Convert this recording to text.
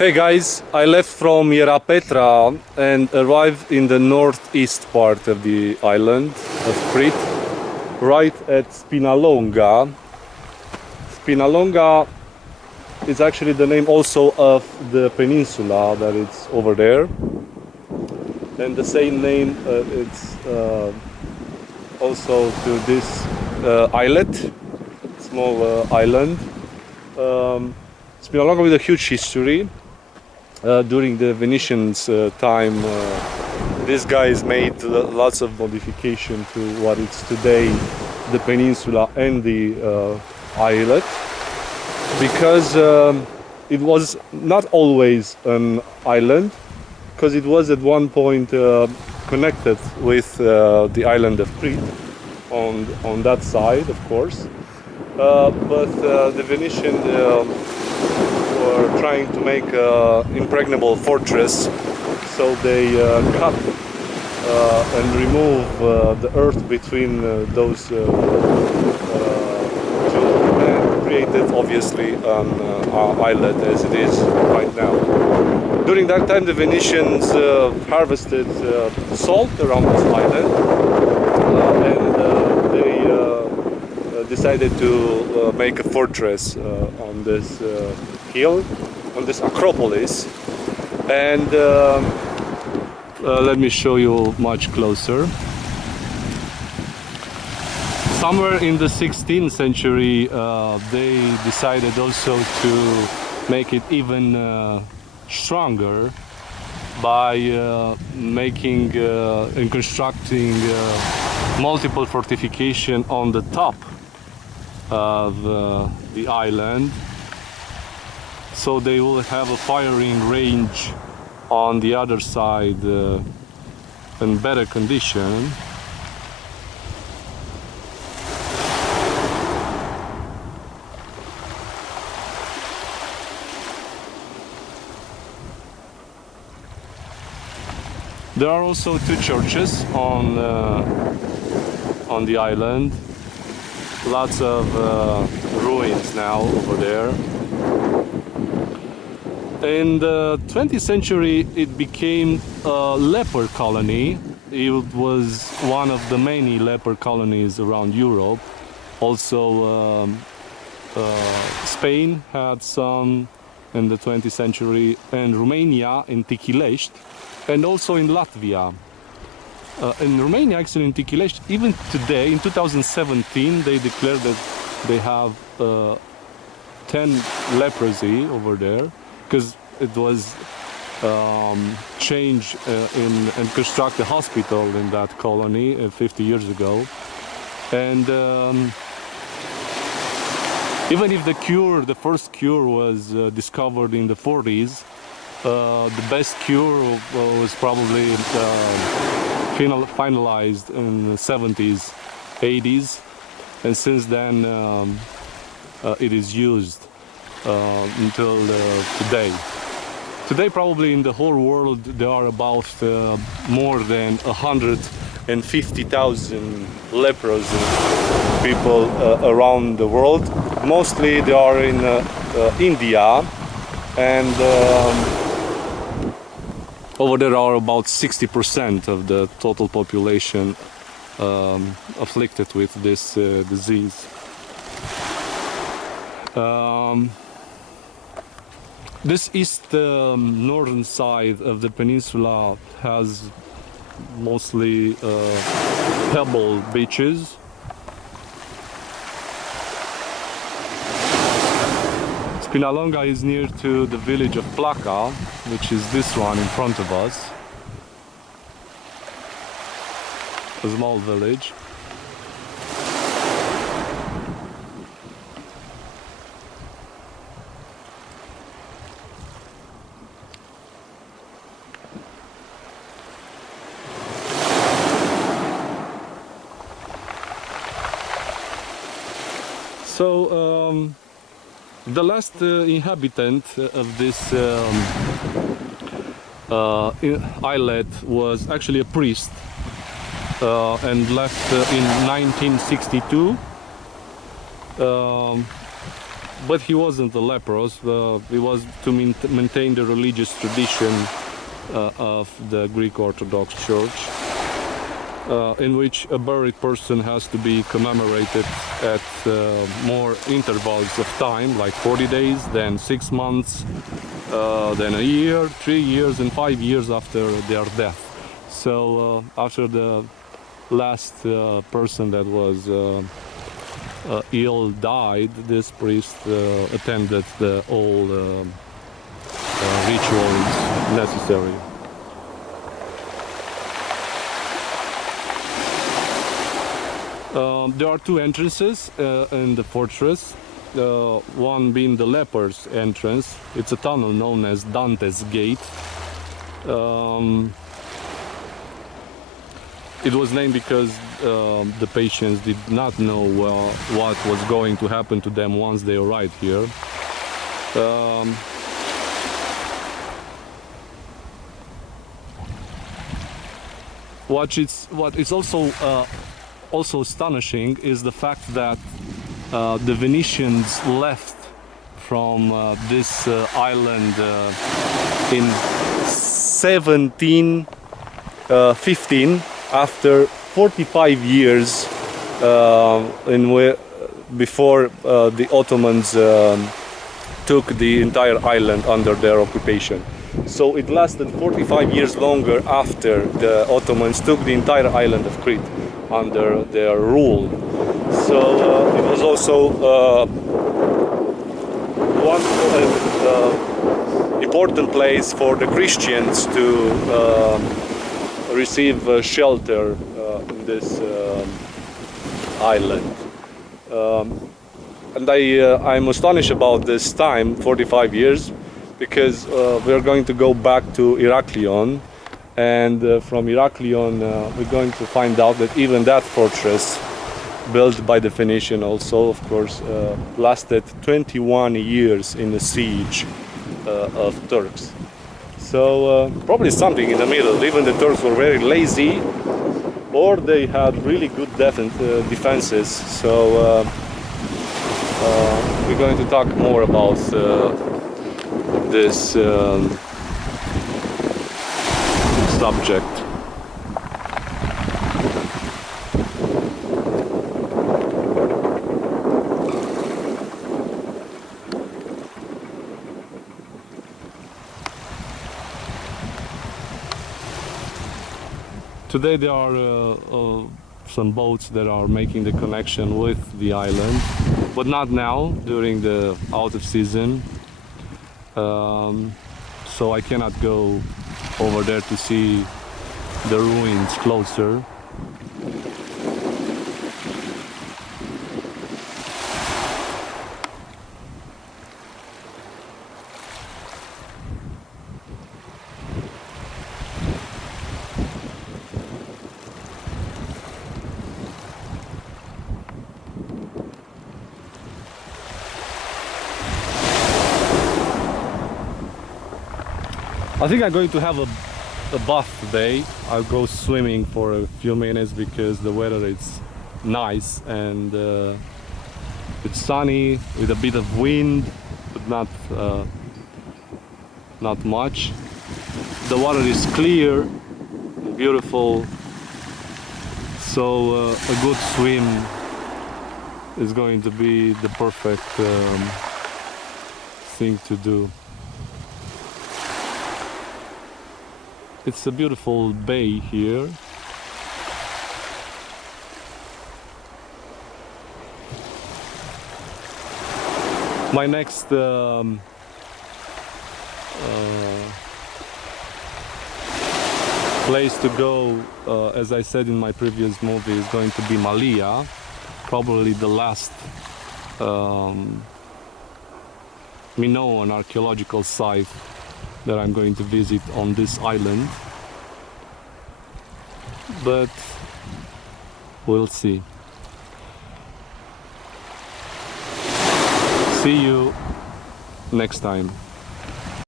Hey guys, I left from Petra and arrived in the northeast part of the island of Crete, right at Spinalonga. Spinalonga is actually the name also of the peninsula that is over there, and the same name it's also to this islet, small island. Spinalonga with a huge history. During the Venetians' time, these guys made lots of modification to what is today the peninsula and the islet, because it was not always an island, because it was at one point connected with the island of Crete on that side, of course, but the Venetian were trying to make an impregnable fortress, so they cut and remove the earth between those two and created obviously an islet as it is right now. During that time the Venetians harvested salt around this island and they decided to make a fortress on this hill, on this Acropolis, and let me show you much closer. Somewhere in the 16th century they decided also to make it even stronger by making and constructing multiple fortification on the top of the island, so they will have a firing range on the other side in better condition. There are also two churches on the island. Lots of ruins now over there. In the 20th century it became a leper colony. It was one of the many leper colonies around Europe. Also Spain had some in the 20th century, and Romania in Tichilești, and also in Latvia. In Romania, actually in Tichilești, even today in 2017 they declared that they have 10 leprosy over there, because it was changed and construct a hospital in that colony 50 years ago. And even if the first cure was discovered in the 40s, the best cure was probably finalized in the 70s, 80s, and since then it is used until today. Today, probably in the whole world, there are about more than 150,000 leprosy people around the world. Mostly they are in India, and over there are about 60% of the total population afflicted with this disease. This east northern side of the peninsula has mostly pebble beaches. Spinalonga is near to the village of Plaka, which is this one in front of us. A small village. So the last inhabitant of this islet was actually a priest, and left in 1962. but he wasn't a leprous. He was to maintain the religious tradition of the Greek Orthodox Church, in which a buried person has to be commemorated at more intervals of time, like 40 days, then 6 months, then a year, 3 years, and 5 years after their death. So after the last person that was ill died, this priest attended the all rituals necessary. There are two entrances in the fortress, one being the leper's entrance. It's a tunnel known as Dante's Gate. It was named because the patients did not know what was going to happen to them once they arrived here. What is also astonishing is the fact that the Venetians left from this island in 1715, after 45 years before the Ottomans took the entire island under their occupation. So it lasted 45 years longer after the Ottomans took the entire island of Crete under their rule. So it was also one important place for the Christians to receive shelter in this island. And I'm astonished about this time, 45 years, because we're going to go back to Heraklion, and from Heraklion we're going to find out that even that fortress, built by the Venetian also, of course, lasted 21 years in the siege of Turks. So probably something in the middle. Even the Turks were very lazy, or they had really good defenses. So we're going to talk more about this subject. Today there are some boats that are making the connection with the island, but not now, during the out of season. So I cannot go over there to see the ruins closer. I think I'm going to have a bath today. I'll go swimming for a few minutes because the weather is nice and it's sunny with a bit of wind, but not much. The water is clear, beautiful, so a good swim is going to be the perfect thing to do. It's a beautiful bay here. My next place to go, as I said in my previous movie, is going to be Malia, probably the last Minoan archaeological site that I'm going to visit on this island, but we'll see. See you next time.